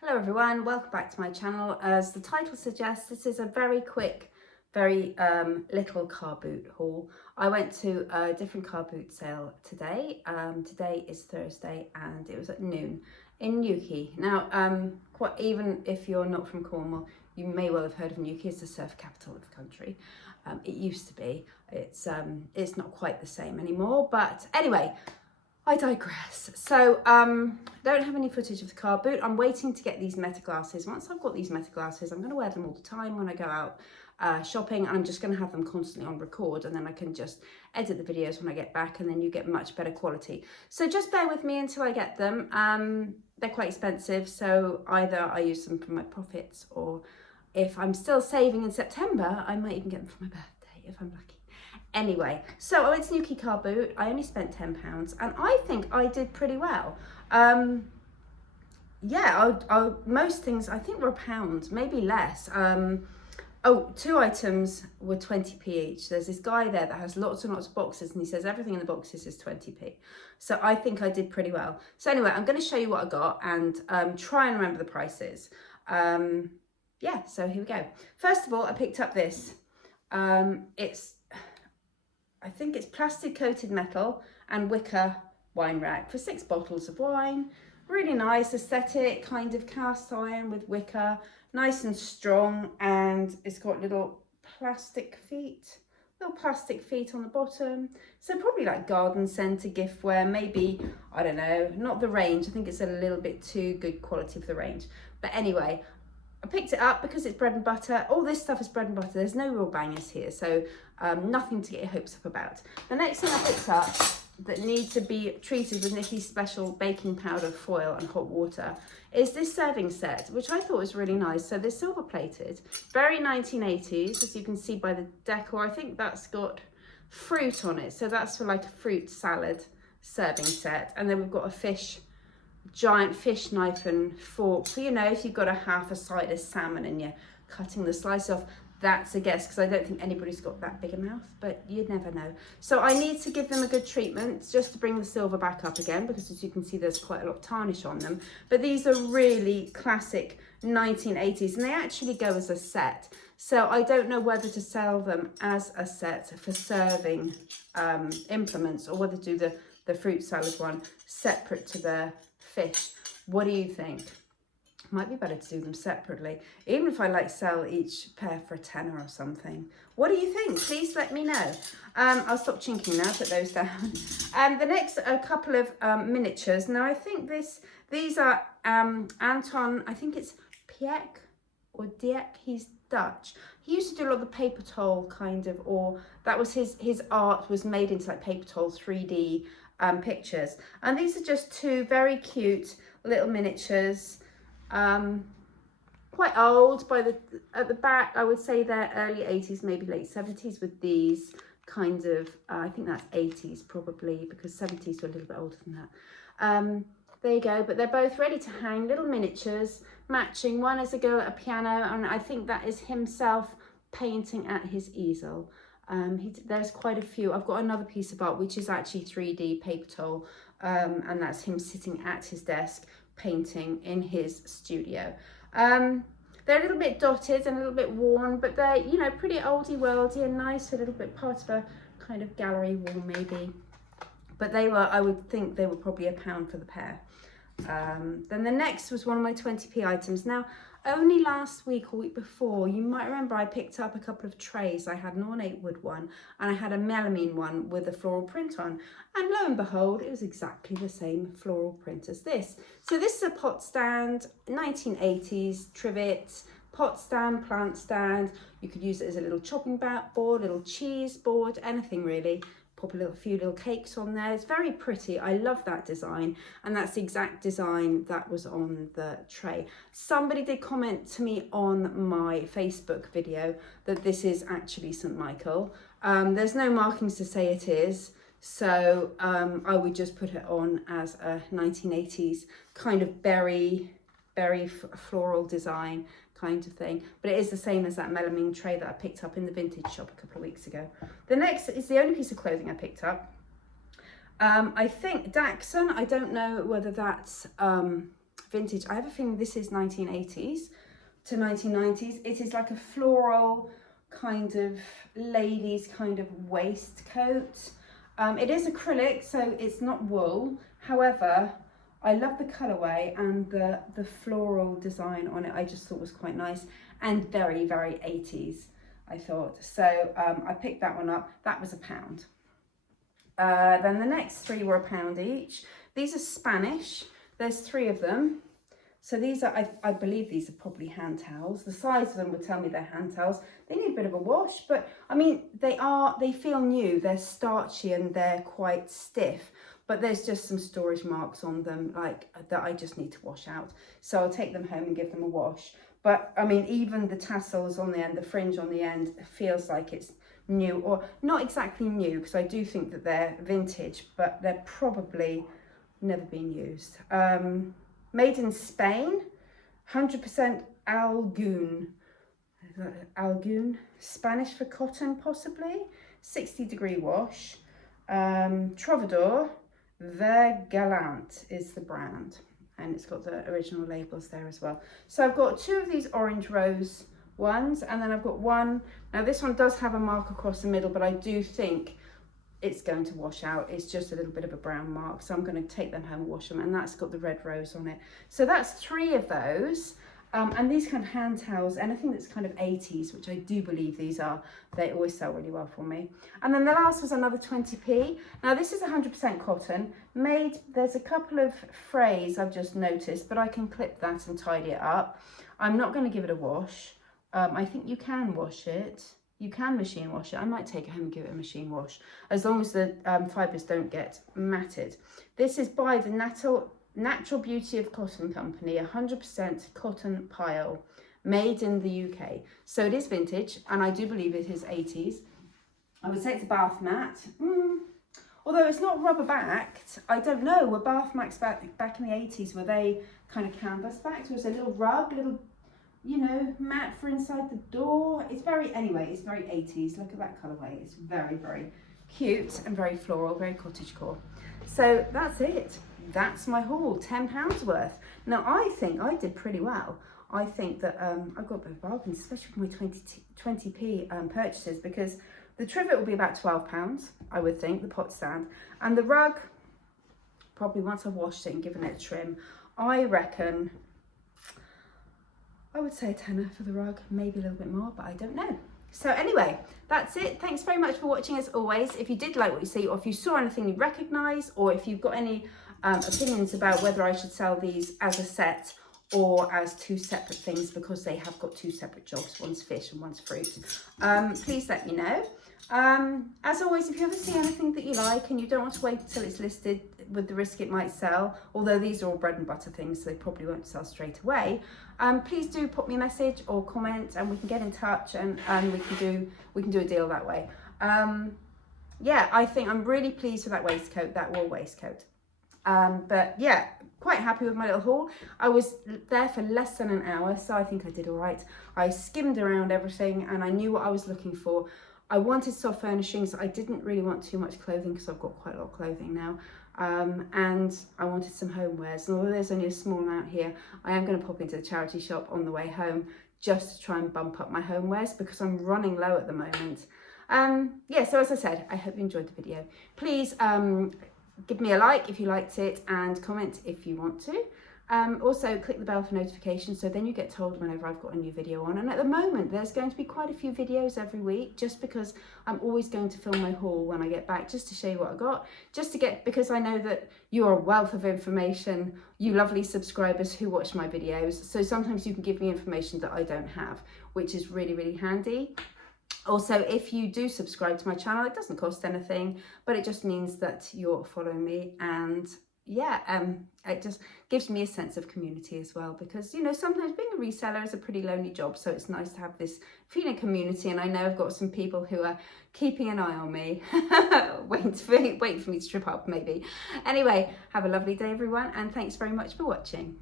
Hello everyone, welcome back to my channel. As the title suggests, this is a very quick, very little car boot haul. I went to a different car boot sale today. Today is Thursday and it was at noon in Newquay. Now, even if you're not from Cornwall, you may well have heard of Newquay. It's the surf capital of the country. It used to be. It's not quite the same anymore, but anyway, I digress. So, don't have any footage of the car boot. I'm waiting to get these meta glasses. Once I've got these meta glasses, I'm going to wear them all the time when I go out shopping, and I'm just going to have them constantly on record, and then I can just edit the videos when I get back, and then you get much better quality. So just bear with me until I get them. They're quite expensive, so either I use them for my profits, or if I'm still saving in September, I might even get them for my birthday if I'm lucky. Anyway, so I went to Newquay car boot. I only spent £10 and I think I did pretty well. Yeah, most things I think were £1, maybe less. Oh, 2 items were 20p each. There's this guy there that has lots and lots of boxes and he says everything in the boxes is 20p. So I think I did pretty well. So anyway, I'm going to show you what I got and try and remember the prices. Yeah, so here we go. First of all, I picked up this. I think it's plastic coated metal and wicker wine rack for 6 bottles of wine. Really nice aesthetic, kind of cast iron with wicker, nice and strong, and it's got little plastic feet on the bottom. So probably like garden centre giftware, maybe, I don't know, not the range. I think it's a little bit too good quality for the range. But anyway, I picked it up because it's bread and butter. All this stuff is bread and butter. There's no real bangers here, so nothing to get your hopes up about. The next thing I picked up that needs to be treated with Nicky's special baking powder, foil and hot water is this serving set, which I thought was really nice. So they're silver plated, very 1980s, as you can see by the decor. I think that's got fruit on it, so that's for like a fruit salad serving set. And then we've got a giant fish knife and fork, so you know, if you've got half a side of salmon and you're cutting the slice off, that's a guess, because I don't think anybody's got that big a mouth, but you'd never know. So I need to give them a good treatment just to bring the silver back up again, because as you can see there's quite a lot of tarnish on them. But these are really classic 1980s and they actually go as a set, so I don't know whether to sell them as a set for serving implements or whether to do the fruit salad one separate to the fish. What do you think? Might be better to do them separately, even if I like sell each pair for a tenner or something. What do you think? Please let me know. I'll stop chinking now, put those down. The next, a couple of miniatures. Now I think these are Anton, I think it's Pieck or Dieck, he's Dutch. He used to do a lot of the paper towel kind of, or that was his art was made into like paper towel 3D pictures. And these are just 2 very cute little miniatures. Quite old at the back. I would say they're early 80s, maybe late 70s with these kind of, I think that's 80s probably, because 70s were a little bit older than that. There you go, but they're both ready to hang, little miniatures, matching. One is a girl at a piano, and I think that is himself painting at his easel. There's quite a few. I've got another piece of art which is actually 3D paper towel, and that's him sitting at his desk painting in his studio. They're a little bit dotted and a little bit worn, but they're, you know, pretty oldie worldy and nice, a little bit part of a kind of gallery wall maybe. But they were, I would think they were probably £1 for the pair. Then the next was one of my 20p items. Now, only last week or week before, you might remember I picked up a couple of trays. I had an ornate wood one and I had a melamine one with a floral print on. And lo and behold, it was exactly the same floral print as this. So this is a pot stand, 1980s trivet, pot stand, plant stand. You could use it as a little chopping board, little cheese board, anything really. Pop a few little cakes on there. It's very pretty. I love that design, and that's the exact design that was on the tray. Somebody did comment to me on my Facebook video that this is actually St. Michael. There's no markings to say it is, so I would just put it on as a 1980s kind of berry floral design kind of thing, but it is the same as that melamine tray that I picked up in the vintage shop a couple of weeks ago. The next is the only piece of clothing I picked up. I think Dachshund, I don't know whether that's vintage. I have a feeling this is 1980s to 1990s. It is like a floral kind of ladies kind of waistcoat. It is acrylic, so it's not wool. However, I love the colourway and the floral design on it. I just thought was quite nice and very, very 80s, I thought. So I picked that one up. That was £1. Then the next 3 were £1 each. These are Spanish. There's 3 of them. So these are, I believe these are probably hand towels. The size of them would tell me they're hand towels. They need a bit of a wash, but I mean, they feel new. They're starchy and they're quite stiff, but there's just some storage marks on them like that I just need to wash out. So I'll take them home and give them a wash. But I mean, even the tassels on the end, the fringe on the end feels like it's new, or not exactly new, because I do think that they're vintage, but they're probably never been used. Made in Spain, 100% algoon, Spanish for cotton possibly, 60-degree wash. Trovador, Ver Galant is the brand, and it's got the original labels there as well. So I've got 2 of these orange rose ones, and then I've got one, now this one does have a mark across the middle, but I do think it's going to wash out. It's just a little bit of a brown mark, so I'm going to take them home and wash them, and that's got the red rose on it. So that's 3 of those. And these kind of hand towels, anything that's kind of 80s, which I do believe these are, they always sell really well for me. And then the last was another 20p. Now this is 100% cotton, made, there's a couple of frays I've just noticed, but I can clip that and tidy it up. I'm not going to give it a wash. I think you can wash it. You can machine wash it. I might take it home and give it a machine wash, as long as the fibres don't get matted. This is by the Natural Beauty of Cotton Company, 100% cotton pile, made in the UK. So it is vintage, and I do believe it is 80s. I would say it's a bath mat. Although it's not rubber backed, I don't know. Were bath mats back in the 80s, were they kind of canvas backed? Or was it a little rug, little, you know, mat for inside the door? It's very, anyway, it's very 80s. Look at that colourway. It's very, very cute and very floral, very cottagecore. So that's it. That's my haul, £10 worth. Now I think I did pretty well. I think that I got a bit of bargains, especially with my 20p purchases, because the trivet will be about £12, I would think, the pot stand. And the rug, probably once I've washed it and given it a trim, I reckon, I would say a tenner for the rug, maybe a little bit more, but I don't know. So anyway, that's it. Thanks very much for watching as always. If you did like what you see, or if you saw anything you recognise, or if you've got any opinions about whether I should sell these as a set or as 2 separate things, because they have got 2 separate jobs, one's fish and one's fruit, please let me know. As always, if you ever see anything that you like and you don't want to wait until it's listed with the risk it might sell, although these are all bread and butter things, so they probably won't sell straight away, please do pop me a message or comment, and we can get in touch, and we can do a deal that way. Yeah, I think I'm really pleased with that waistcoat, that wool waistcoat. But yeah, quite happy with my little haul. I was there for less than an hour, so I think I did all right. I skimmed around everything and I knew what I was looking for. I wanted soft furnishings. I didn't really want too much clothing because I've got quite a lot of clothing now. And I wanted some homewares. And although there's only a small amount here, I am going to pop into the charity shop on the way home just to try and bump up my homewares, because I'm running low at the moment. Yeah, so as I said, I hope you enjoyed the video. Please give me a like if you liked it, and comment if you want to. Also click the bell for notifications, so then you get told whenever I've got a new video on. And at the moment there's going to be quite a few videos every week, just because I'm always going to film my haul when I get back, just to show you what I got, because I know that you're a wealth of information, you lovely subscribers who watch my videos, so sometimes you can give me information that I don't have, which is really, really handy. Also, if you do subscribe to my channel, it doesn't cost anything, but it just means that you're following me, and yeah, it just gives me a sense of community as well, because, you know, sometimes being a reseller is a pretty lonely job, so it's nice to have this feeling community. And I know I've got some people who are keeping an eye on me, waiting for me to trip up maybe. Anyway, have a lovely day everyone, and thanks very much for watching.